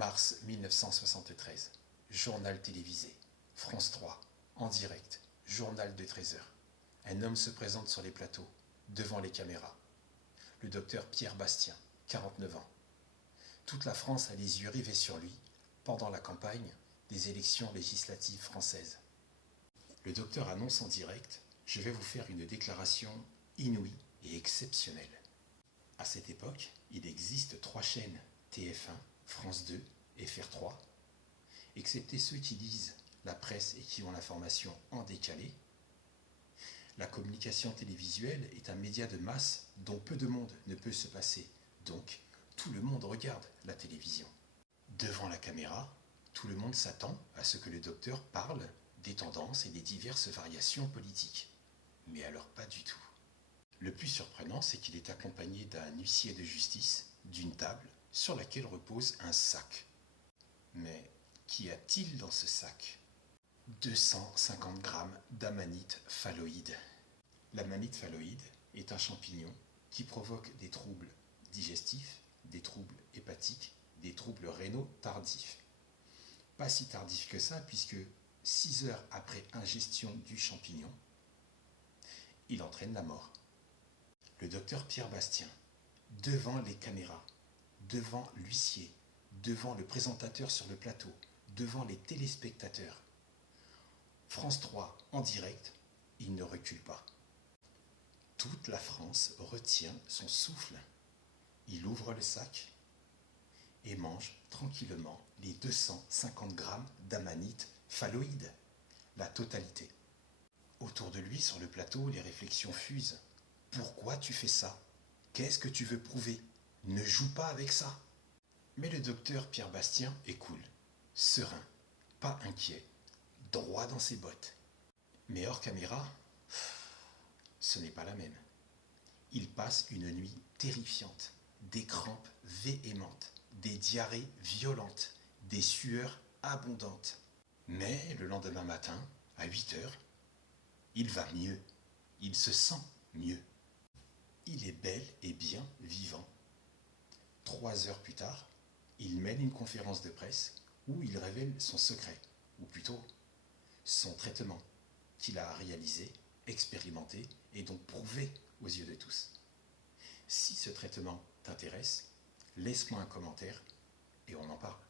Mars 1973. Journal télévisé. France 3. En direct. Journal de 13 heures. Un homme se présente sur les plateaux, devant les caméras. Le docteur Pierre Bastien, 49 ans. Toute la France a les yeux rivés sur lui pendant la campagne des élections législatives françaises. Le docteur annonce en direct « Je vais vous faire une déclaration inouïe et exceptionnelle ». À cette époque, il existe 3 chaînes, TF1, France 2 et FR3, excepté ceux qui lisent la presse et qui ont l'information en décalé. La communication télévisuelle est un média de masse dont peu de monde ne peut se passer, donc tout le monde regarde la télévision. Devant la caméra, tout le monde s'attend à ce que le docteur parle des tendances et des diverses variations politiques. Mais alors pas du tout. Le plus surprenant, c'est qu'il est accompagné d'un huissier de justice, d'une table sur laquelle repose un sac. Mais qu'y a-t-il dans ce sac ? 250 grammes d'amanite phalloïde. L'amanite phalloïde est un champignon qui provoque des troubles digestifs, des troubles hépatiques, des troubles rénaux tardifs. Pas si tardifs que ça, puisque 6 heures après ingestion du champignon, il entraîne la mort. Le docteur Pierre Bastien, devant les caméras, devant l'huissier, devant le présentateur sur le plateau, devant les téléspectateurs. France 3 en direct, il ne recule pas. Toute la France retient son souffle. Il ouvre le sac et mange tranquillement les 250 grammes d'amanite phalloïde, la totalité. Autour de lui, sur le plateau, les réflexions fusent. Pourquoi tu fais ça ? Qu'est-ce que tu veux prouver ? Ne joue pas avec ça. Mais le docteur Pierre Bastien est cool, serein, pas inquiet, droit dans ses bottes. Mais hors caméra, ce n'est pas la même. Il passe une nuit terrifiante, des crampes véhémentes, des diarrhées violentes, des sueurs abondantes. Mais le lendemain matin, à 8 heures, il va mieux, il se sent mieux. Il est bel et bien vivant. 3 heures plus tard, il mène une conférence de presse où il révèle son secret, ou plutôt son traitement qu'il a réalisé, expérimenté et donc prouvé aux yeux de tous. Si ce traitement t'intéresse, laisse-moi un commentaire et on en parle.